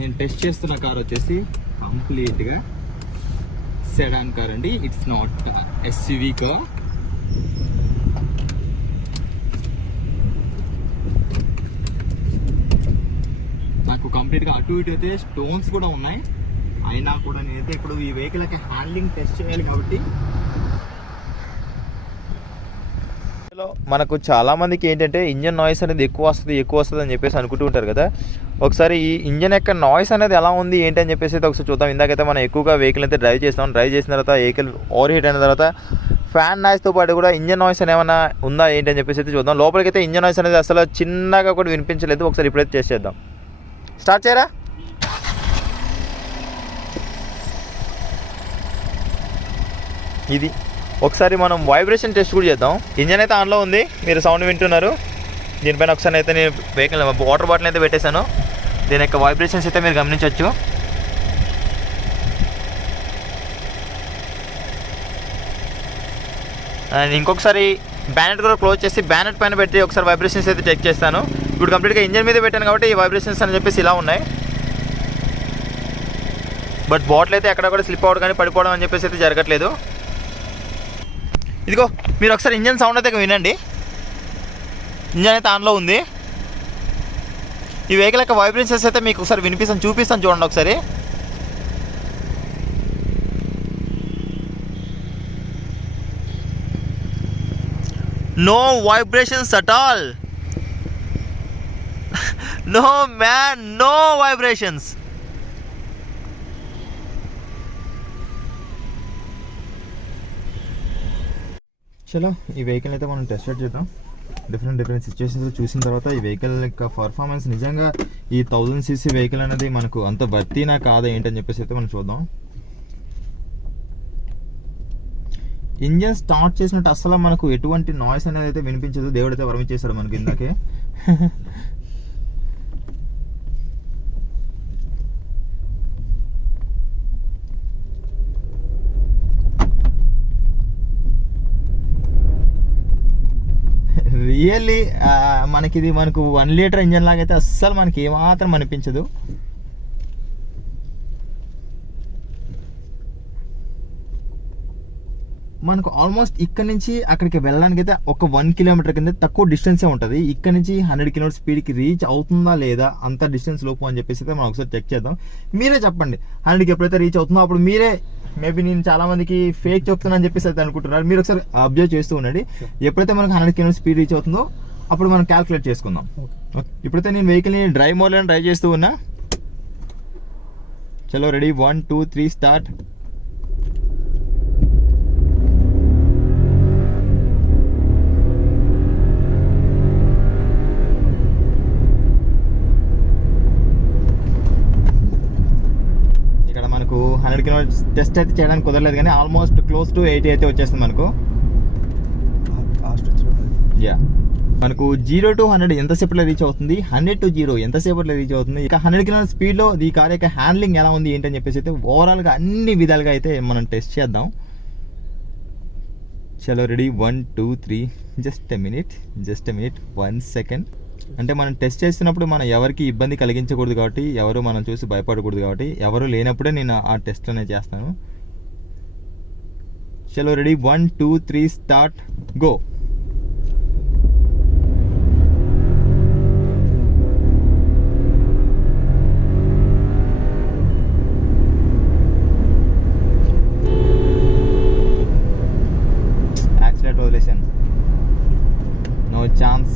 నేను టెస్ట్ చేస్తున్న కార్ వచ్చేసి కంప్లీట్గా సెడాన్ కార్ అండి. It's not SUV car. నాకు కంప్లీట్గా అటు ఇటు అయితే స్టోన్స్ కూడా ఉన్నాయి. అయినా కూడా నేనైతే ఇప్పుడు ఈ వెహికల్కి హ్యాండ్లింగ్ టెస్ట్ చేయాలి కాబట్టి. మనకు చాలా మందికి ఏంటంటే ఇంజన్ నాయిస్ అనేది ఎక్కువ వస్తుంది అని చెప్పేసి అనుకుంటూ ఉంటారు కదా. ఒకసారి ఈ ఇంజన్ యొక్క నాయిస్ అనేది ఎలా ఉంది ఏంటి అని చెప్పేసి అయితే ఒకసారి చూద్దాం. ఇందాకైతే మనం ఎక్కువగా వెహికల్ అయితే డ్రైవ్ చేస్తాం. డ్రైవ్ చేసిన తర్వాత వెహికల్ ఓవర్ హీట్ అయిన తర్వాత ఫ్యాన్ నాయిస్తో పాటు కూడా ఇంజన్ నాయిస్ అని ఏమైనా ఉందా ఏంటి అని చెప్పేసి అయితే చూద్దాం. లోపలికైతే ఇంజన్ నాయిస్ అనేది అసలు చిన్నగా కూడా వినిపించలేదు. ఒకసారి ఇప్పుడైతే టెస్ట్ చేద్దాం. స్టార్ట్ చేయరా. ఇది ఒకసారి మనం వైబ్రేషన్ టెస్ట్ కూడా చేద్దాం. ఇంజన్ అయితే ఆన్లో ఉంది, మీరు సౌండ్ వింటున్నారు. దీనిపైన ఒకసారి అయితే నేను వెహికల్ వాటర్ బాటిల్ అయితే పెట్టేశాను. దీని యొక్క వైబ్రేషన్స్ అయితే మీరు గమనించవచ్చు. అండ్ ఇంకొకసారి బ్యానెట్ కూడా క్లోజ్ చేసి బ్యానెట్ పైన పెట్టి ఒకసారి వైబ్రేషన్స్ అయితే చెక్ చేస్తాను. ఇప్పుడు కంప్లీట్గా ఇంజన్ మీద పెట్టాను కాబట్టి ఈ వైబ్రేషన్స్ అని చెప్పేసి ఇలా ఉన్నాయి. బట్ బాటిల్ అయితే ఎక్కడ కూడా స్లిప్ అవ్వడం కానీ పడిపోవడం అని చెప్పేసి అయితే జరగట్లేదు. ఇదిగో మీరు ఒకసారి ఇంజన్ సౌండ్ అయితే వినండి. ఇంజన్ అయితే ఆన్లో ఉంది. ఈ వెహికల్ యొక్క వైబ్రేషన్స్ అయితే మీకు ఒకసారి చూపిస్తాను చూడండి ఒకసారి. No vibrations at all. No man, no vibrations. చలో ఈ వెహికల్ అయితే మనం టెస్ట్ చేద్దాం. డిఫరెంట్ సిచ్యువేషన్స్ చూసిన తర్వాత ఈ వెహికల్ యొక్క పర్ఫార్మెన్స్ నిజంగా ఈ 1000cc వెహికల్ అనేది మనకు అంత వర్తీనా కాదా ఏంటని చెప్పేసి అయితే మనం చూద్దాం. ఇంజన్ స్టార్ట్ చేసినట్టు అసలు మనకు ఎటువంటి నాయిస్ అనేది అయితే వినిపించదు. దేవుడు అయితే వరం ఇచ్చేసాడు మనకి ఇందాకే. రియల్లీ మనకు 1 లీటర్ ఇంజన్ లాగా అయితే అస్సలు మనకి ఏమాత్రం అనిపించదు. మనకు ఆల్మోస్ట్ ఇక్కడ నుంచి అక్కడికి వెళ్ళడానికి అయితే ఒక 1 కిలోమీటర్ కింద తక్కువ డిస్టెన్సే ఉంటుంది. ఇక్కడ నుంచి 100 కిలోమీటర్ స్పీడ్కి రీచ్ అవుతుందా లేదా అంత డిస్టెన్స్ లోపు అని చెప్పేసి అయితే మనం ఒకసారి చెక్ చేద్దాం. మీరే చెప్పండి 100కి ఎప్పుడైతే రీచ్ అవుతుందో అప్పుడు మీరే మేబీ నేను చాలా మందికి ఫేక్ చెప్తున్నాను చెప్పేసి అయితే అనుకుంటున్నారు. మీరు ఒకసారి అబ్జర్వ్ చేస్తూ ఉండండి. ఎప్పుడైతే మనకు 100 కిలోమీటర్ స్పీడ్ రీచ్ అవుతుందో అప్పుడు మనం క్యాల్కులేట్ చేసుకుందాం. ఇప్పుడైతే నేను వెహికల్ని డ్రైవ్ మోడ్లో డ్రైవ్ చేస్తూ ఉన్నా. చలో రెడీ 1 2 3 స్టార్ట్. ఇక్కడ మనకు 100 కిలోమీటర్స్ టెస్ట్ అయితే చేయడానికి కుదరలేదు కానీ ఆల్మోస్ట్ క్లోజ్ టు 80 అయితే వచ్చేస్తుంది మనకు. యా మనకు 0 to 100 ఎంతసేపట్లో రీచ్ అవుతుంది, 100 to 0 ఎంతసేపట్లో రీచ్ అవుతుంది, ఇక 100 కిలోమీటర్ స్పీడ్లో ఈ కార్ యొక్క హ్యాండ్లింగ్ ఎలా ఉంది ఏంటని చెప్పేసి అయితే ఓవరాల్గా అన్ని విధాలుగా అయితే మనం టెస్ట్ చేద్దాం. చలో ready 1 2 3. Just a minute 1 second. అంటే మనం టెస్ట్ చేస్తున్నప్పుడు మనం ఎవరికి ఇబ్బంది కలిగించకూడదు కాబట్టి, ఎవరు మనం చూసి భయపడకూడదు కాబట్టి, ఎవరు లేనప్పుడే నేను ఆ టెస్ట్ అనేది చేస్తాను. చలో రెడీ 1 2 3 స్టార్ట్ గో. వదిలేసాను, నో ఛాన్స్.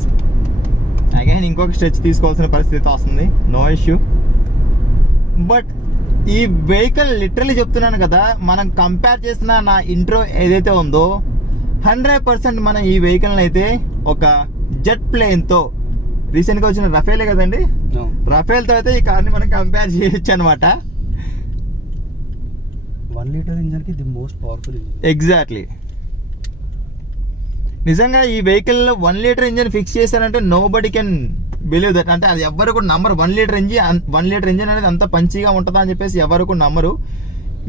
అగైన్ ఇంకొక స్ట్రెచ్ తీసుకోవాల్సిన పరిస్థితి వస్తుంది, నో ఇష్యూ. బట్ ఈ వెహికల్ లిటరలీ చెప్తున్నాను కదా, మనం కంపేర్ చేసిన నా ఇంట్రో ఏదైతే ఉందో 100% మనం ఈ వెహికల్ని అయితే ఒక జెట్ ప్లేన్తో రీసెంట్గా వచ్చిన రఫేలే కదండి, రఫేల్తో అయితే ఈ కార్ని మనం కంపేర్ చేయొచ్చు అనమాట. 1 లీటర్ ఇంజన్కి the most powerful engine. Exactly. నిజంగా ఈ వెహికల్ 1 లీటర్ ఇంజన్ ఫిక్స్ చేశారంటే nobody can believe that. అంటే అది ఎవరు కూడా నమ్మరు. 1 లీటర్ ఇంజన్ అనేది అంత పంచిగా ఉంటుందా అని చెప్పేసి ఎవరు కూడా నమ్మరు.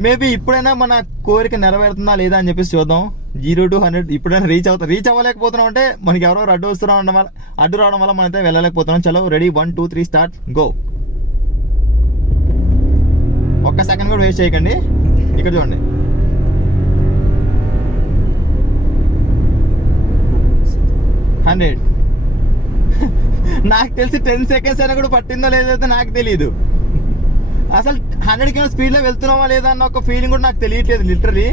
మేబీ ఇప్పుడైనా మన కోరిక నెరవేరుతుందా లేదా అని చెప్పేసి చూద్దాం. 0 to 100 ఇప్పుడైనా రీచ్ అవ్వలేకపోతున్నాం అంటే మనకి ఎవరో అడ్డు రావడం వల్ల మనం అయితే వెళ్ళలేకపోతున్నాం. చలో రెడీ 1 2 3 స్టార్ట్ గో. ఒక్క సెకండ్ కూడా వేస్ట్ చేయకండి. ఇక్కడ చూడండి, హండ్రెడ్. నాకు తెలిసి 10 seconds అయినా కూడా పట్టిందో లేదైతే నాకు తెలియదు. అసలు 100 km స్పీడ్లో వెళ్తున్నామా లేదా అన్న ఒక ఫీలింగ్ కూడా నాకు తెలియట్లేదు లిటరలీ.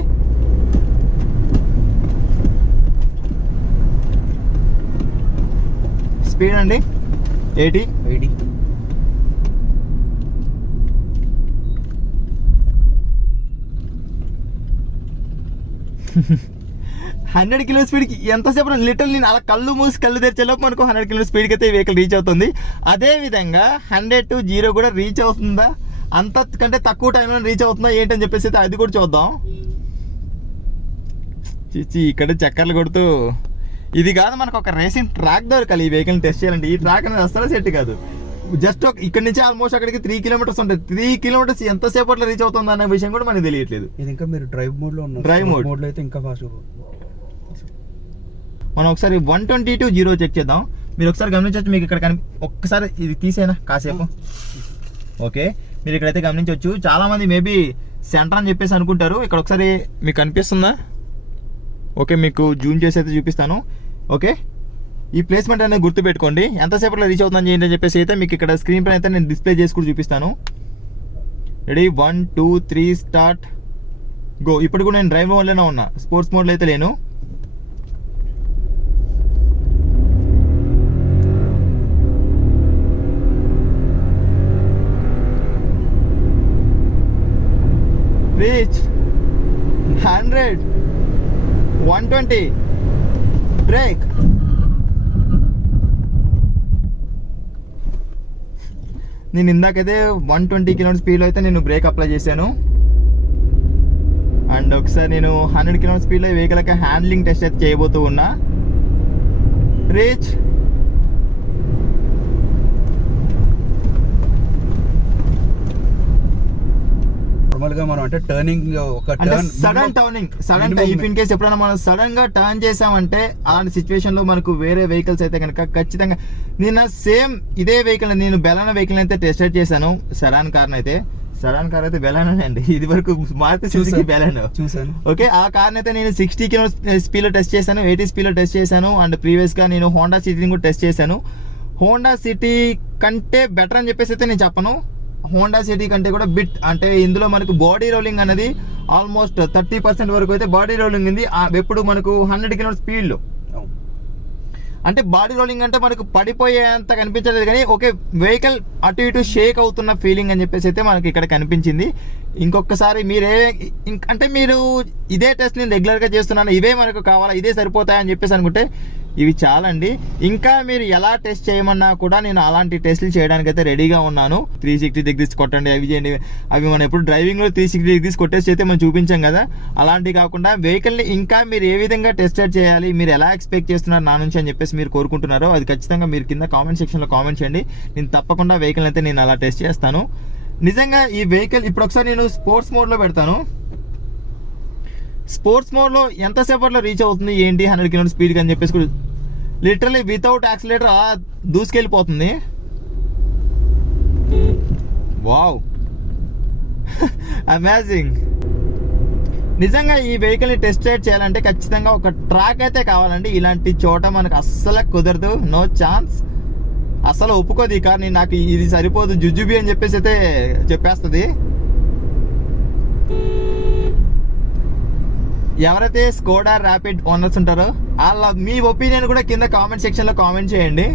స్పీడ్ అండి 80. 100 km స్పీడ్కి ఎంతసేపు లిటరల్ నేను అలా కళ్ళు మూసి కళ్ళు తెరిచేలోపు మనకు 100 km స్పీడ్కి అయితే ఈ వెహికల్ రీచ్ అవుతుంది. అదే విధంగా 100 to 0 కూడా రీచ్ అవుతుందా, అంతకంటే తక్కువ టైంలో రీచ్ అవుతుందా ఏంటని చెప్పేసి అయితే అది కూడా చూద్దాం. చిచ్చి ఇక్కడ చక్కర్లు కొడుతూ, ఇది కాదు మనకు ఒక రేసింగ్ ట్రాక్ దొరకాలి ఈ వెహికల్ని టెస్ట్ చేయాలంటే. ఈ ట్రాక్ అనేది అసలు సెట్ కాదు. జస్ట్ ఇక్కడ నుంచి ఆల్మోస్ట్ అక్కడికి 3 kilometers ఉంటుంది. 3 kilometers ఎంతసేపట్లో రీచ్ అవుతుంది అనే విషయం కూడా మనకు తెలియట్లేదు. ఇది ఇంకా మీరు డ్రైవ్ మోడ్ లో ఉన్నారు. డ్రైవ్ మోడ్ లో అయితే ఇంకా ఫాస్ట్. మనం ఒకసారి 120 to 0 చెక్ చేద్దాం. మీరు ఒకసారి గమనించవచ్చు, మీకు ఇక్కడ ఒక్కసారి ఇది తీసేనా కాసేపు. ఓకే, మీరు ఇక్కడైతే గమనించవచ్చు. చాలా మంది మేబీ సెంటర్ అని చెప్పేసి అనుకుంటారు. ఇక్కడ ఒకసారి మీకు కనిపిస్తుందా? ఓకే, మీకు జూమ్ చేసి అయితే చూపిస్తాను. ఓకే, ఈ ప్లేస్మెంట్ అనేది గుర్తుపెట్టుకోండి. ఎంతసేపట్లో రీచ్ అవుతుందని ఏంటని చెప్పేసి అయితే మీకు ఇక్కడ స్క్రీన్ పైన అయితే నేను డిస్ప్లే చేసి కూడా చూపిస్తాను. Ready, 1 2 3 start go. ఇప్పుడు కూడా నేను డ్రైవ్ మోడ్లోనే ఉన్నా, స్పోర్ట్స్ మోడ్లో అయితే లేను. Reach 100, 120, break. నేను ఇందాకైతే 120 km స్పీడ్లో అయితే నేను బ్రేక్ అప్లై చేశాను. అండ్ ఒకసారి నేను 100 km స్పీడ్లో ఈ వెహికల్ యొక్క హ్యాండ్లింగ్ టెస్ట్ అయితే చేయబోతూ ఉన్నా. రీచ్ నార్మల్ గా మనం అంటే టర్నింగ్ ఒక turn sudden if in case ఎప్పుడైనా మనం సడన్ గా టర్న్ చేసామంటే అలాంటి సిచ్యువేషన్ లో మనకు వేరే వెహికల్స్ అయితే కనుక ఖచ్చితంగా, నేను సేమ్ ఇదే వెహికల్ నేను బెలానా వెహికల్ అయితే టెస్ట్ చేశాను. సెడాన్ కార్ అయితే బెలానా అండి, ఇది వరకు మారుతి సుజుకి బెలానా చూసాను. ఓకే, ఆ కార్ అయితే నేను 60 km స్పీడ్ లో టెస్ట్ చేశాను, 80 స్పీడ్ లో టెస్ట్ చేశాను. అండ్ ప్రీవియస్ గా నేను హోండా సిటీని కూడా టెస్ట్ చేశాను. హోండా సిటీ కంటే బెటర్ అని చెప్పేసి అయితే నేను చెప్పను. హోండా సిటీ కంటే కూడా బిట్ అంటే ఇందులో మనకు బాడీ రోలింగ్ అనేది ఆల్మోస్ట్ 30% వరకు అయితే బాడీ రోలింగ్ ఉంది. ఎప్పుడు మనకు 100 km స్పీడ్లో అంటే బాడీ రోలింగ్ అంటే మనకు పడిపోయేంత కనిపించలేదు, కానీ ఓకే వెహికల్ అటు ఇటు షేక్ అవుతున్న ఫీలింగ్ అని చెప్పేసి అయితే మనకి ఇక్కడ కనిపించింది. ఇంకొకసారి అంటే మీరు ఇదే టెస్ట్ నేను రెగ్యులర్గా చేస్తున్నాను, ఇవే మనకు కావాలా, ఇదే సరిపోతాయని చెప్పేసి అనుకుంటే ఇవి చాలండి. ఇంకా మీరు ఎలా టెస్ట్ చేయమన్నా కూడా నేను అలాంటి టెస్టులు చేయడానికి అయితే రెడీగా ఉన్నాను. 360 degrees కొట్టండి, అవి చేయండి. అవి మనం ఎప్పుడు డ్రైవింగ్లో 360 degrees కొట్టేసి అయితే మనం చూపించాం కదా, అలాంటివి కాకుండా వెహికల్ని ఇంకా మీరు ఏ విధంగా టెస్ట్ చేయాలి, మీరు ఎలా ఎక్స్పెక్ట్ చేస్తున్నారు నా నుంచి అని చెప్పేసి మీరు కోరుకుంటున్నారో అది ఖచ్చితంగా మీరు కింద కామెంట్ సెక్షన్లో కామెంట్ చేయండి. నేను తప్పకుండా వెహికల్ అయితే నేను అలా టెస్ట్ చేస్తాను. నిజంగా ఈ వెహికల్ ఇప్పుడు ఒకసారి నేను స్పోర్ట్స్ మోడ్లో పెడతాను. స్పోర్ట్స్ మోడ్లో ఎంతసేపట్లో రీచ్ అవుతుంది ఏంటి 100 km స్పీడ్కి అని చెప్పేసి కూడా లిటరలీ వితౌట్ యాక్సిలేటర్ దూసుకెళ్ళిపోతుంది. Wow, amazing. నిజంగా ఈ వెహికల్ని టెస్ట్ రైడ్ చేయాలంటే ఖచ్చితంగా ఒక ట్రాక్ అయితే కావాలండి. ఇలాంటి చోట మనకు అస్సలు కుదరదు, నో ఛాన్స్. అసలు ఒప్పుకోదు ఈ కార్. నాకు ఇది సరిపోదు జుజుబి అని చెప్పేసి అయితే చెప్పేస్తుంది. ఎవరైతే స్కోడా ర్యాపిడ్ ఓనర్స్ ఉంటారో వాళ్ళ మీ ఒపీనియన్ కూడా కింద కామెంట్ సెక్షన్లో కామెంట్ చేయండి.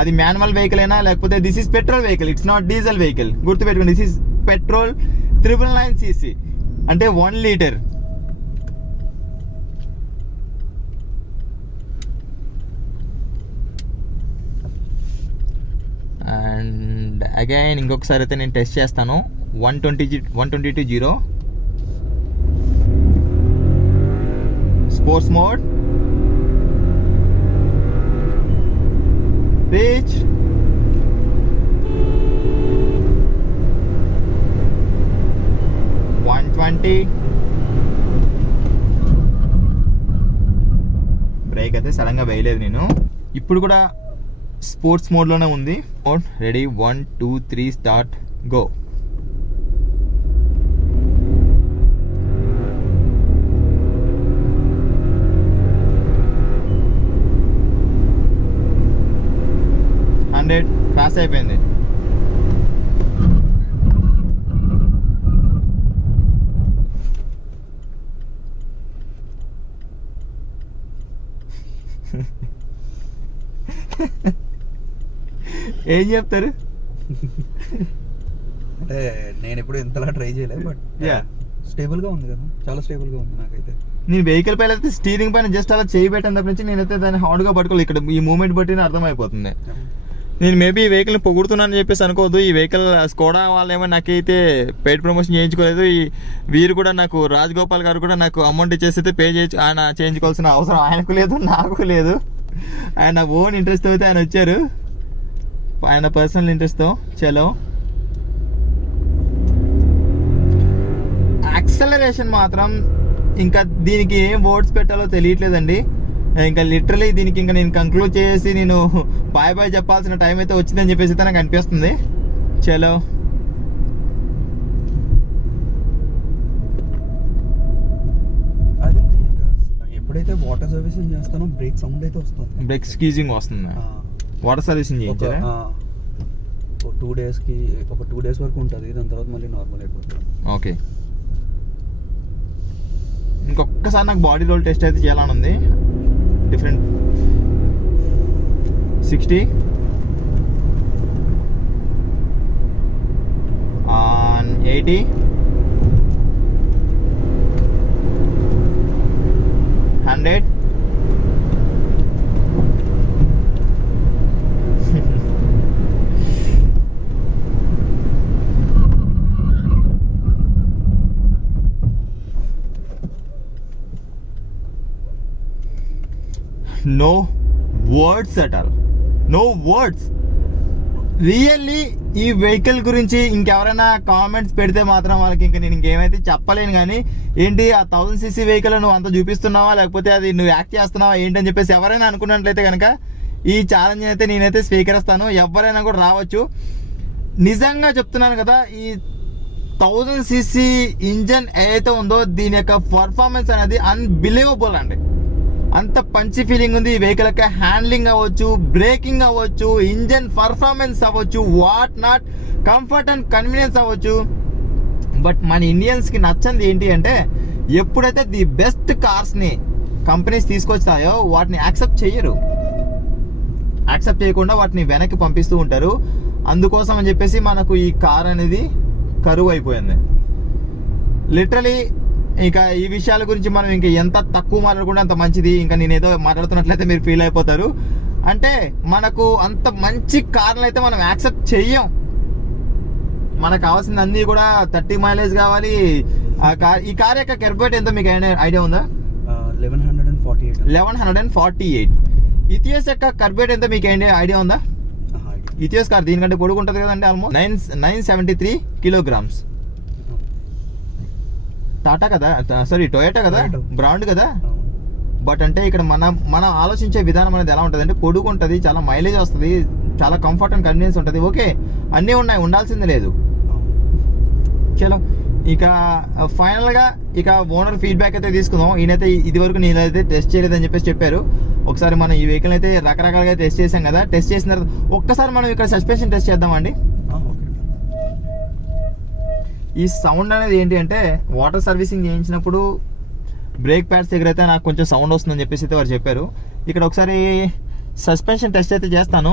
అది మాన్యువల్ వెహికల్ అయినా లేకపోతే this is petrol vehicle, it's not diesel vehicle. గుర్తుపెట్టుకోండి, దిస్ ఈస్ పెట్రోల్ 999cc అంటే 1 లీటర్. అండ్ అగైన్ ఇంకొకసారి అయితే నేను టెస్ట్ చేస్తాను. 120 to 0 sports mode, reach, break అయితే సడన్ గా వేయలేదు నేను. ఇప్పుడు కూడా స్పోర్ట్స్ మోడ్లోనే ఉంది. Ready, 1 2 3 start go. 100 క్రాస్ అయిపోయింది. ఏం చెప్తారు? అంటే నేను ఎప్పుడు ఇంతలా ట్రై చేయలేదు, బట్ స్టేబుల్గా ఉంది కదా, చాలా స్టేబుల్గా ఉంది నాకైతే. నేను వెహికల్ పైన అయితే స్టీరింగ్ పైన జస్ట్ అలా చేయి పెట్టిన తప్ప నుంచి నేనైతే దాన్ని హార్డ్గా పట్టుకోవాలి. ఇక్కడ ఈ మూమెంట్ బట్టి అర్థమైపోతుంది. నేను మేబీ ఈ వెహికల్ని పొగుడుతున్నానని చెప్పేసి అనుకోవద్దు. ఈ వెహికల్ స్కోడా వాళ్ళేమో నాకైతే పెయిడ్ ప్రమోషన్ చేయించుకోలేదు. వీరు కూడా నాకు రాజగోపాల్ గారు కూడా నాకు అమౌంట్ ఇచ్చేసి అయితే పే ఆయన చేయించుకోవాల్సిన అవసరం ఆయనకు లేదు, నాకు లేదు. ఆయన ఓన్ ఇంట్రెస్ట్ అయితే ఆయన వచ్చారు, ఆయన పర్సనల్ ఇంట్రెస్ట్తో. చలో, యాక్సలరేషన్ మాత్రం ఇంకా దీనికి ఏం వర్డ్స్ పెట్టాలో తెలియట్లేదండి. ఇంకా లిటరలీ దీనికి ఇంకా నేను కంక్లూడ్ చేసి నేను బాయ్ బాయ్ చెప్పాల్సిన టైం అయితే వచ్చిందని చెప్పేసి అయితే నాకు అనిపిస్తుంది. చలో, అది ఎప్పుడైతే వాటర్ సర్వీసింగ్ చేస్తానో బ్రేక్ సౌండ్ అయితే వస్తుంది, బ్రేక్ స్క్వీజింగ్ వస్తుంది. వాటర్ సర్వీసింగ్ చేయించారా? 2 డేస్కి ఒక 2 డేస్ వరకు ఉంటుంది, దాని తర్వాత మళ్ళీ నార్మల్ అయిపోతుంది. ఓకే, ఇంకొకసారి నాకు బాడీ రోల్ టెస్ట్ అయితే చేయాలని ఉంది. Different 60 80 100 no words at all, no words. Really ఈ వెహికల్ గురించి ఇంకెవరైనా కామెంట్స్ పెడితే మాత్రం వాళ్ళకి ఇంకా నేను ఇంకేమైతే చెప్పలేను. కానీ ఏంటి ఆ 1000cc వెహికల్ నువ్వు అంత చూపిస్తున్నావా, లేకపోతే అది నువ్వు యాక్ట్ చేస్తున్నావా ఏంటని చెప్పేసి ఎవరైనా అనుకున్నట్లయితే కనుక ఈ ఛాలెంజ్ అయితే నేనైతే స్వీకరిస్తాను. ఎవరైనా కూడా రావచ్చు. నిజంగా చెప్తున్నాను కదా, ఈ 1000cc ఇంజన్ ఏదైతే ఉందో దీని యొక్క పర్ఫార్మెన్స్ అనేది అన్బిలీవబుల్ అండి. అంత పంచి ఫీలింగ్ ఉంది ఈ వెహికల్ యొక్క. హ్యాండ్లింగ్ అవ్వచ్చు, బ్రేకింగ్ అవ్వచ్చు, ఇంజన్ పర్ఫార్మెన్స్ అవ్వచ్చు, what not, comfort and convenience అవ్వచ్చు. బట్ మన ఇండియన్స్కి నచ్చంది ఏంటి అంటే, ఎప్పుడైతే ది బెస్ట్ కార్స్ని కంపెనీస్ తీసుకొస్తాయో వాటిని యాక్సెప్ట్ చేయరు. యాక్సెప్ట్ చేయకుండా వాటిని వెనక్కి పంపిస్తూ ఉంటారు. అందుకోసం అని చెప్పేసి మనకు ఈ కార్ అనేది కరువు అయిపోయింది. లిటరలీ ఇంకా ఈ విషయాల గురించి మనం ఇంకా ఎంత తక్కువ మాట్లాడుకుంటే అంత మంచిది. ఇంకా నేను ఏదో మాట్లాడుతున్నట్లయితే మీరు ఫీల్ అయిపోతారు. అంటే మనకు అంత మంచి కార్లు అయితే మనం యాక్సెప్ట్ చెయ్యం. మనకు కావాల్సింది అన్నీ కూడా 30 మైలేజ్ కావాలి. ఈ కార్ యొక్క కెర్బేట్ ఎంతో మీకు ఐడియా ఉందా? 1148. ఇథియోస్ యొక్క కర్బేట్ ఎంత మీకు ఐడియా ఉందా? ఇథియోస్ కార్ దీనికంటే పొడుగు ఉంటుంది కదండి, ఆల్మోస్ట్ 973 కిలోగ్రామ్స్. టాటా కదా, సారీ టొయోటా కదా, బ్రాండ్ కదా. బట్ అంటే ఇక్కడ మనం ఆలోచించే విధానం అనేది ఎలా ఉంటుంది అంటే, పొడుగు ఉంటుంది, చాలా మైలేజ్ వస్తుంది, చాలా కంఫర్ట్ అండ్ కన్వీనియన్స్ ఉంటుంది. ఓకే, అన్నీ ఉన్నాయి, ఉండాల్సింది లేదు. చలో, ఇక ఫైనల్గా ఇక ఓనర్ ఫీడ్బ్యాక్ అయితే తీసుకుందాం. ఈయనైతే ఇదివరకు నేనైతే టెస్ట్ చేయలేదని చెప్పేసి చెప్పారు. ఒకసారి మనం ఈ వెహికల్ అయితే రకరకాలుగా టెస్ట్ చేసాం కదా. టెస్ట్ చేసిన తర్వాత ఒక్కసారి మనం ఇక్కడ సస్పెన్షన్ టెస్ట్ చేద్దామండి. ఈ సౌండ్ అనేది ఏంటి అంటే, వాటర్ సర్వీసింగ్ చేయించినప్పుడు బ్రేక్ ప్యాడ్స్ దగ్గర అయితే నాకు కొంచెం సౌండ్ వస్తుందని చెప్పేసి అయితే వారు చెప్పారు. ఇక్కడ ఒకసారి సస్పెన్షన్ టెస్ట్ అయితే చేస్తాను.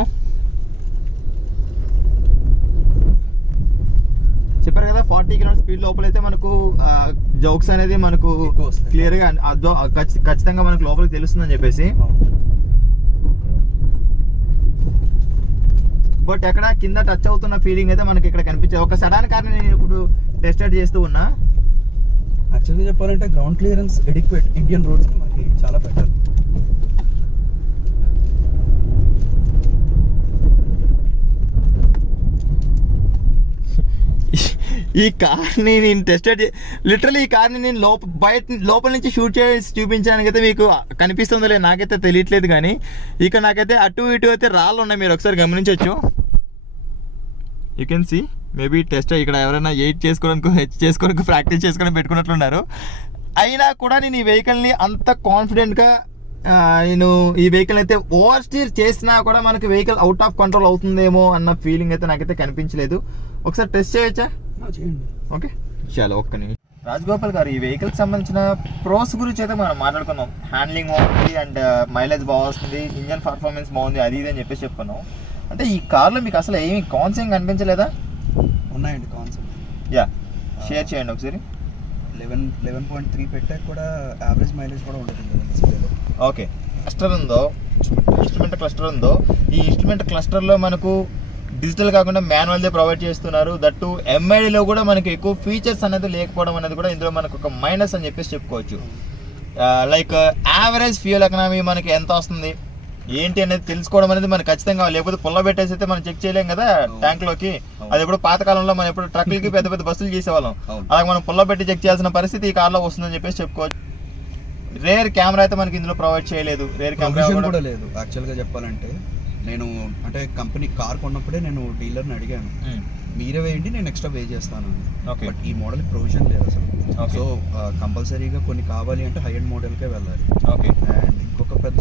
చెప్పారు కదా 40 km స్పీడ్ లోపలైతే మనకు జోక్స్ అనేది మనకు క్లియర్గా ఖచ్చితంగా మనకు లోపలికి తెలుస్తుందని చెప్పేసి. బట్ ఎక్కడ కింద టచ్ అవుతున్న ఫీలింగ్ అయితే మనకి ఇక్కడ కనిపించే ఒక సడన్ కార్ని నేను ఇప్పుడు టెస్ట్ చేస్తూ ఉన్నా. యాక్చువల్గా చెప్పాలంటే గ్రౌండ్ క్లియరెన్స్ ఎడిక్వేట్ ఇండియన్ రోడ్స్కి మనకి చాలా బెటర్. ఈ కార్ని నేను టెస్టెడ్ లిటరల్లీ ఈ కార్ని నేను లోపల నుంచి షూట్ చేసి చూపించడానికి అయితే మీకు కనిపిస్తుందో లేదు నాకైతే తెలియట్లేదు. కానీ ఇక నాకైతే అటు ఇటు అయితే రాళ్ళు ఉన్నాయి, మీరు ఒకసారి గమనించవచ్చు. You can see maybe test ఇక్కడ ఎవరైనా 8 చేసుకోవడానికి ప్రాక్టీస్ చేసుకొని పెట్టుకున్నట్లున్నారు. అయినా కూడా నేను ఈ వెహికల్ని అంత కాన్ఫిడెంట్గా నేను ఈ వెహికల్ అయితే ఓవర్ స్టీర్ చేసినా కూడా మనకి వెహికల్ అవుట్ ఆఫ్ కంట్రోల్ అవుతుందేమో అన్న ఫీలింగ్ అయితే నాకైతే కనిపించలేదు. ఒకసారి టెస్ట్ చేయొచ్చా? చేయండి. ఓకే చాలా ఒక్క నిమిషం. రాజగోపాల్ గారు, ఈ వెహికల్ సంబంధించిన ప్రోస్ గురించి అయితే మనం మాట్లాడుకున్నాం. హ్యాండ్లింగ్ బాగుంది అండ్ మైలేజ్ బాగా వస్తుంది, ఇంజన్ పర్ఫార్మెన్స్ బాగుంది, అది ఇది అని చెప్పేసి చెప్పుకున్నాం. అంటే ఈ కార్లో మీకు అసలు ఏమి కాన్స్ ఏం కనిపించలేదా? ఉన్నాయండి కాన్సెప్ట్. యా, షేర్ చేయండి ఒకసారి. 11.3 పెట్టాక కూడా యావరేజ్ మైలేజ్ కూడా ఉంటుంది డిస్ప్లేలో. ఓకే, క్లస్టర్ ఉందో, ఇన్స్ట్రుమెంట్ క్లస్టర్ ఉందో, ఈ ఇన్స్ట్రుమెంట్ క్లస్టర్లో మనకు డిజిటల్ కాకుండా మాన్యువల్దే ప్రొవైడ్ చేస్తున్నారు. దట్టు ఎంఐడిలో కూడా మనకి ఎక్కువ ఫీచర్స్ అనేది లేకపోవడం అనేది కూడా ఇందులో మనకు ఒక మైనస్ అని చెప్పేసి చెప్పుకోవచ్చు. లైక్ యావరేజ్ ఫ్యూయల్ ఎకనామీ మనకి ఎంత వస్తుంది ఏంటి అనేది తెలుసుకోవడం అనేది మనకి ఖచ్చితంగా, లేకపోతే పుల్ల పెట్టేసి అయితే మనం చెక్ చేయలేం కదా ట్యాంక్ లోకి. అది ఎప్పుడు పాతకాలంలో మనం ఎప్పుడు ట్రక్లకి పెద్ద పెద్ద బస్సులు చేసేవాళ్ళం, అలాగే మనం పుల్ల పెట్టి చెక్ చేయాల్సిన పరిస్థితి ఈ కార్లో వస్తుందని చెప్పేసి చెప్పుకోవచ్చు. రేర్ కెమెరా అయితే మనకి ఇందులో ప్రొవైడ్ చేయలేదు. రేర్ కెమెరా కూడా లేదు యాక్చువల్గా చెప్పాలంటే. నేను అంటే కంపెనీ కార్ కొన్నప్పుడే నేను డీలర్ని అడిగాను, మీరే వేయండి నేను ఎక్స్ట్రా పే చేస్తాను. బట్ ఈ మోడల్ ప్రొవిజన్ లేదు అసలు. సో కంపల్సరీగా కొన్ని కావాలి అంటే హై ఎండ్ మోడల్కే వెళ్ళాలి. ఓకే, అండ్ ఇంకొక పెద్ద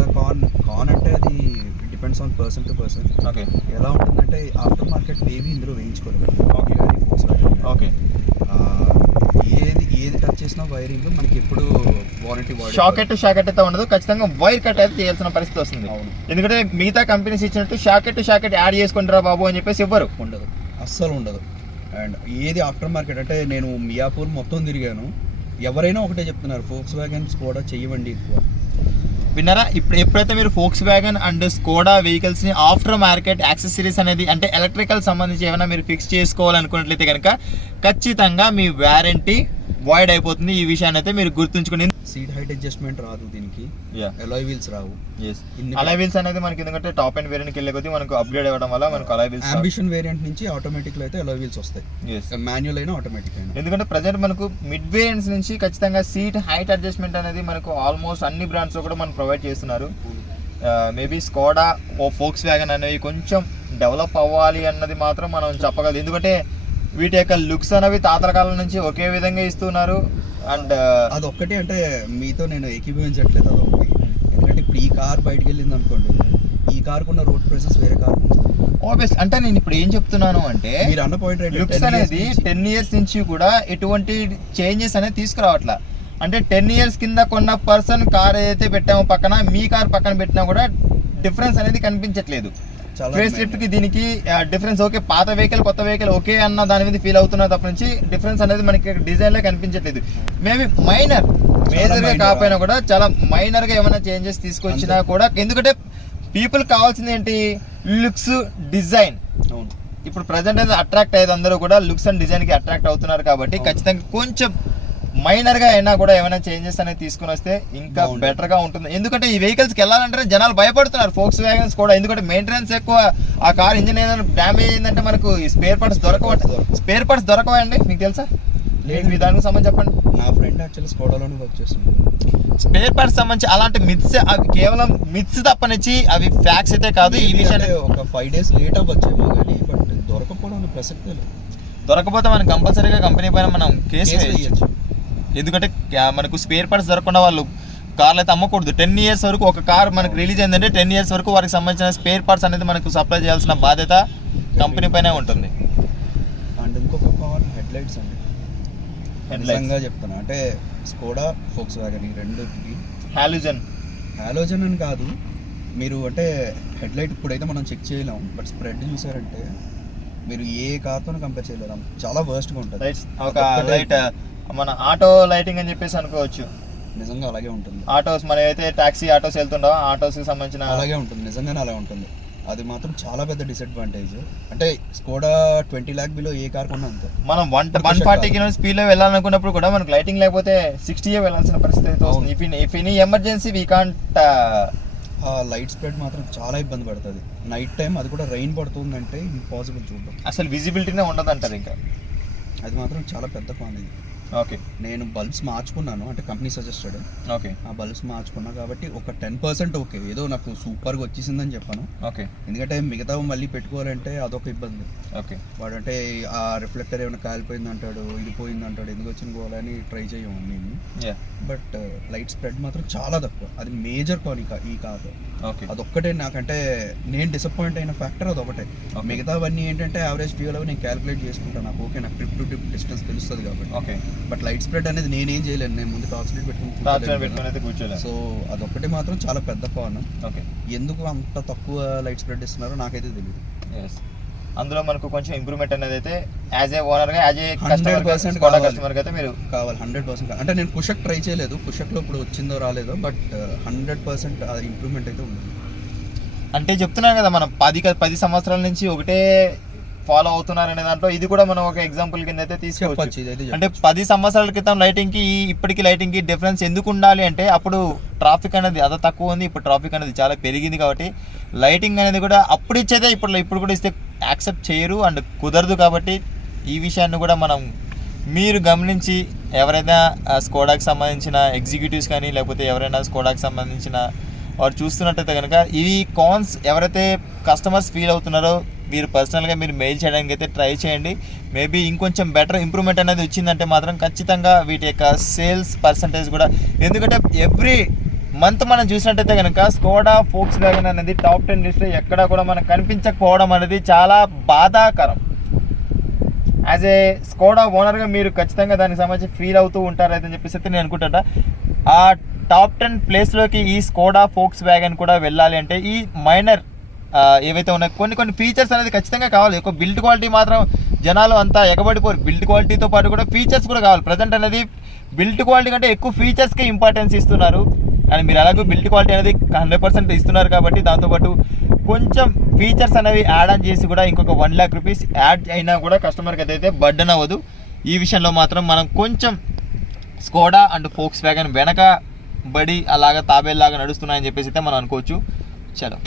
కాన్ అంటే అది depends on person to person. Okay, ఎలా ఉంటుందంటే ఆఫ్టర్ మార్కెట్ ఏవి ఇందులో వేయించుకోలేదు. ఓకే, ఓకే, ఏది టచ్ చేసినా వైరింగ్ మనకి ఎప్పుడు వారంటీ షాకెట్ అయితే ఉండదు, ఖచ్చితంగా వైర్ కట్ అయితే చేయాల్సిన పరిస్థితి వస్తుంది. ఎందుకంటే మిగతా కంపెనీస్ ఇచ్చినట్టు షాకెట్ యాడ్ చేసుకుంటారా బాబు అని చెప్పేసి ఎవ్వరు ఉండదు, అస్సలు ఉండదు. అండ్ ఏది ఆఫ్టర్ మార్కెట్ అంటే నేను మియాపూర్ మొత్తం తిరిగాను, ఎవరైనా ఒకటే చెప్తున్నారు, ఫోక్స్ వ్యాగన్స్ కూడా చెయ్యండి ఎక్కువ. విన్నారా? ఎప్పుడైతే మీరు Volkswagen and Skoda vehicles ని ఆఫ్టర్ మార్కెట్ యాక్సెసరీస్ అనేది అంటే ఎలక్ట్రికల్ సంబంధించి ఏమైనా మీరు ఫిక్స్ చేసుకోవాలనుకున్నట్లయితే కనుక ఖచ్చితంగా మీ వారంటీ వాయిడ్ అయిపోతుంది. ఈ విషయాన్ని అయితే మీరు గుర్తుంచుకుని. సీట్ హైట్ అడ్జస్ట్మెంట్ రాదు దీనికి, అలాయ్ వీల్స్ రావు. అలాయ్ వీల్స్ అనేది మనకి ఎందుకంటే టాప్ అండ్ వేరియంట్ కి వెళ్ళే కొద్దీ మనకు అప్గ్రేడ్ అవ్వడం వల్ల మనకు అలాయ్ వీల్స్, అంబిషన్ వేరియంట్ నుంచి ఆటోమేటిక్ లో అయితే అలాయ్ వీల్స్ వస్తాయి, మాన్యువల్ అయినా ఆటోమేటిక్ అయినా. ఎందుకంటే ప్రజెంట్ మనకు మిడ్ వేరియంట్స్ నుంచి ఖచ్చితంగా సీట్ హైట్ అడ్జస్ట్మెంట్ అనేది మనకు ఆల్మోస్ట్ అన్ని బ్రాండ్స్ లో కూడా మనకు ప్రొవైడ్ చేస్తున్నారు. మేబీ స్కోడా ఫోక్స్ వ్యాగన్ అనేవి కొంచెం డెవలప్ అవ్వాలి అన్నది మాత్రం మనం చెప్పగలదు. ఎందుకంటే వీటి యొక్క లుక్స్ అనేవి తాతల కాలం నుంచి ఒకే విధంగా ఇస్తున్నారు. అండ్ అదొక్కటి అంటే మీతో నేను ఏకీభవించట్లేదు అదొకటి. ఎందుకంటే ఇప్పుడు ఈ కార్ బయటకు వెళ్ళింది అనుకోండి, ఈ కార్ కున్న రోడ్ ప్రైసెస్ వేరే కార్ ఆబ్వియస్. అంటే నేను ఇప్పుడు ఏం చెప్తున్నాను అంటే మీరు అన్న పాయింట్ లుక్స్ అనేది 10 years నుంచి కూడా ఎటువంటి చేంజెస్ అనేది తీసుకురావట్లా. అంటే 10 years కింద కొన్న పర్సన్ కార్ ఏదైతే పెట్టామో పక్కన, మీ కార్ పక్కన పెట్టినా కూడా డిఫరెన్స్ అనేది కనిపించట్లేదు. ఫేస్ లిఫ్ట్ కి దీనికి డిఫరెన్స్ ఓకే, పాత వెహికల్ కొత్త వెహికల్ ఓకే అన్న దాని మీద ఫీల్ అవుతున్నారు తప్ప నుంచి డిఫరెన్స్ అనేది మనకి డిజైన్ లో కనిపించట్లేదు. మేబీ మేజర్ గా కాకపోయినా కూడా చాలా మైనర్ గా ఏమైనా చేంజెస్ తీసుకొచ్చినా కూడా, ఎందుకంటే పీపుల్ కావాల్సింది ఏంటి, లుక్స్, డిజైన్. ఇప్పుడు ప్రజెంట్ అయితే అట్రాక్ట్ అయ్యేది అందరూ కూడా లుక్స్ అండ్ డిజైన్ కి అట్రాక్ట్ అవుతున్నారు కాబట్టి ఖచ్చితంగా కొంచెం మైనర్ గా అయినా కూడా ఏమైనా చేంజెస్ అనేది తీసుకుని వస్తే ఇంకా బెటర్ గా ఉంటుంది. ఎందుకంటే ఈ వెహికల్స్ కి వెళ్ళాలంటే జనాలు భయపడుతున్నారు, ఫోక్స్ వ్యాగన్స్ కూడా. ఎందుకంటే మెయింటెనెన్స్ ఎక్కువ, ఆ కార్ ఇంజిన్ ఏదైనా డ్యామేజ్ అయిందంటే మనకు స్పేర్ పార్ట్స్ దొరకవండి. మీకు తెలుసా? మీ దానికి సంబంధించి చెప్పండి. నా ఫ్రెండ్ యాక్చువల్లీ స్కోడాలోనే వర్క్ చేస్తుంది. స్పేర్ పార్ట్స్ సంబంధించి అలాంటి మిత్స్, అవి కేవలం మిత్స్ తప్పనిచ్చి అవి ఫ్యాక్ట్స్ అయితే కాదు. ఈ విషయాన్ని ఒక 5 days లేట్ అవ్వచ్చేమో కానీ బట్ దొరకపోవడం ప్రసక్తే లేదు. దొరకపోతే మనం కంపల్సరీగా కంపెనీ పైన మనం కేసు వేయచ్చు. ఎందుకంటే మనకు స్పేర్ పార్ట్స్ దొరకకుండా వాళ్ళు కార్లు అయితే అమ్మకూడదు. 10 years వరకు ఒక కార్ మనకు రిలీజ్ అయిందంటే 10 years వరకు వారికి సంబంధించిన స్పేర్ పార్ట్స్ అనేది మనకు సప్లై చేయాల్సిన బాధ్యత కంపెనీ పైనే ఉంటుంది. అండ్ ఇంకొక కార్ హెడ్ లైట్స్ అండి, నిజంగా చెప్తాను. అంటే స్కోడా ఫోక్స్ వ్యాగన్ ఈ రెండుకి హాలోజన్ అని కాదు, మీరు అంటే హెడ్ లైట్ ఇప్పుడైతే మనం చెక్ చేయలేం, బట్ స్ప్రెడ్ చూసారంటే మీరు ఏ కార్తో కంపేర్ చేయలేరు, చాలా వర్స్ట్గా ఉంటుంది. ఒక లైట్ మన ఆటో లైటింగ్ అని చెప్పేసి అనుకోవచ్చు. నిజంగా అలాగే ఉంటుంది. ఆటోస్ మనం అయితే టాక్సీ ఆటోస్ వెళ్తుంటాం, ఆటోస్ కి సంబంధించిన అలాగే ఉంటుంది, నిజంగానే అలా ఉంటుంది. అది మాత్రం చాలా పెద్ద డిసడ్వాంటేజ్. అంటే స్కోడా 20 lakh బిలో ఏ కార్ కొన్నా అంతే. మనం 140 km స్పీడ్ లో వెళ్ళాలనుకున్నప్పుడు కూడా మనకు లైటింగ్ లేకపోతే 60 వెళ్ళాల్సిన పరిస్థితి అయితే వస్తుంది. If any emergency we can't. Light spread మాత్రం చాలా ఇబ్బంది పడుతుంది నైట్ టైం, అది కూడా రైన్ పడుతుందంటే ఇంపాసిబుల్ చూడడం, అసలు విజిబిలిటీనే ఉండదు అంటారు. ఇంకా అది మాత్రం చాలా పెద్ద కాన్ ఇది. ఓకే. నేను బల్బ్స్ మార్చుకున్నాను, అంటే కంపెనీ సజెస్టెడ్. ఓకే. ఆ బల్బ్స్ మార్చుకున్నా కాబట్టి ఒక 10% ఓకే, ఏదో నాకు సూపర్గా వచ్చేసిందని చెప్పాను. ఓకే. ఎందుకంటే మిగతా మళ్ళీ పెట్టుకోవాలంటే అదొక ఇబ్బంది. ఓకే. వాడంటే ఆ రిఫ్లెక్టర్ ఏమైనా కాలిపోయింది అంటాడు, ఇది పోయింది అంటాడు, ఎందుకు వచ్చిన పోవాలని ట్రై చేయము మేము. బట్ లైట్ స్ప్రెడ్ మాత్రం చాలా తక్కువ, అది మేజర్ కాన్ ఈ కార్. ఓకే. అదొక్కటే నాకంటే నేను డిసప్పాయింట్ అయిన ఫ్యాక్టర్ అదొకటే. మిగతావన్నీ ఏంటంటే యావరేజ్ ఫ్యూల్ అవి నేను క్యాలిక్యులేట్ చేసుకుంటాను, నాకు ఓకే, నాకు ట్రిప్ టు ట్రిప్ డిస్టెన్స్ తెలుస్తుంది కాబట్టి. ఓకే. బట్ లైట్ స్ప్రెడ్ అనేది నేనేం చేయలేను, నేను ముందు టార్చ్ లైట్ పెట్టుకుని. సో అదొక్కటి మాత్రం చాలా పెద్ద కాన్. ఓకే. ఎందుకు అంత తక్కువ లైట్ స్ప్రెడ్ ఇస్తున్నారో నాకైతే తెలియదు. అందులో మనకు కొంచెం ఇంప్రూవ్మెంట్ అనేది అయితే యాజ్ ఏ ఓనర్గా, యాజ్ ఏ 100% కస్టమర్గా అయితే మీరు కావాలి. 100% అంటే నేను కుషక్ ట్రై చేయలేదు, కుషక్లో ఇప్పుడు వచ్చిందో రాలేదో, బట్ 100% అది ఇంప్రూవ్మెంట్ అయితే ఉంది. అంటే చెప్తున్నాను కదా, మనం 10 సంవత్సరాల నుంచి ఒకటే ఫాలో అవుతున్నారు అనే దాంట్లో ఇది కూడా మనం ఒక ఎగ్జాంపుల్ కింద అయితే తీసుకోవచ్చు. అంటే 10 సంవత్సరాల క్రితం లైటింగ్కి ఇప్పటికి లైటింగ్కి డిఫరెన్స్ ఎందుకు ఉండాలి అంటే, అప్పుడు ట్రాఫిక్ అనేది అద తక్కువ ఉంది, ఇప్పుడు ట్రాఫిక్ అనేది చాలా పెరిగింది కాబట్టి లైటింగ్ అనేది కూడా అప్పుడు ఇచ్చేదే ఇప్పుడు కూడా ఇస్తే యాక్సెప్ట్ చేయరు అండ్ కుదరదు. కాబట్టి ఈ విషయాన్ని కూడా మీరు గమనించి ఎవరైనా స్కోడాకి సంబంధించిన ఎగ్జిక్యూటివ్స్ కానీ లేకపోతే ఎవరైనా స్కోడాకి సంబంధించిన వారు చూస్తున్నట్టయితే కనుక ఇవి కాన్స్ ఎవరైతే కస్టమర్స్ ఫీల్ అవుతున్నారో మీరు పర్సనల్గా మీరు మెయిల్ చేయడానికి అయితే ట్రై చేయండి. మేబీ ఇంకొంచెం బెటర్ ఇంప్రూవ్మెంట్ అనేది వచ్చిందంటే మాత్రం ఖచ్చితంగా వీటి యొక్క సేల్స్ పర్సంటేజ్ కూడా, ఎందుకంటే ఎవ్రీ మంత్ మనం చూసినట్టయితే కనుక స్కోడా ఫోక్స్ వ్యాగన్ అనేది టాప్ 10 లిస్ట్లో ఎక్కడా కూడా మనకు కనిపించకపోవడం అనేది చాలా బాధాకరం. యాజ్ ఏ స్కోడా ఓనర్గా మీరు ఖచ్చితంగా దానికి సంబంధించి ఫీల్ అవుతూ ఉంటారైతే చెప్పేసి నేను అనుకుంటా. ఆ టాప్ 10 ప్లేస్లోకి ఈ స్కోడా ఫోక్స్ వ్యాగన్ కూడా వెళ్ళాలి అంటే ఈ మైనర్ ఏవైతే ఉన్నాయో కొన్ని ఫీచర్స్ అనేది ఖచ్చితంగా కావాలి. ఒక బిల్డ్ క్వాలిటీ మాత్రం జనాలు అంతా ఎగబడిపోరు, బిల్డ్ క్వాలిటీతో పాటు కూడా ఫీచర్స్ కూడా కావాలి. ప్రజెంట్ అనేది బిల్డ్ క్వాలిటీ కంటే ఎక్కువ ఫీచర్స్కి ఇంపార్టెన్స్ ఇస్తున్నారు. అండ్ మీరు అలాగే బిల్డ్ క్వాలిటీ అనేది 100% ఇస్తున్నారు కాబట్టి దాంతోపాటు కొంచెం ఫీచర్స్ అనేవి యాడ్ ఆన్ చేసి కూడా ఇంకొక 1 lakh రూపీస్ యాడ్ అయినా కూడా కస్టమర్కి అయితే బర్డెన్ అవ్వదు. ఈ విషయంలో మాత్రం మనం కొంచెం స్కోడా అండ్ ఫోక్స్ వ్యాగన్ వెనక బడి అలాగా తాబేలాగా నడుస్తున్నాయని చెప్పేసి అయితే మనం అనుకోవచ్చు. చలో.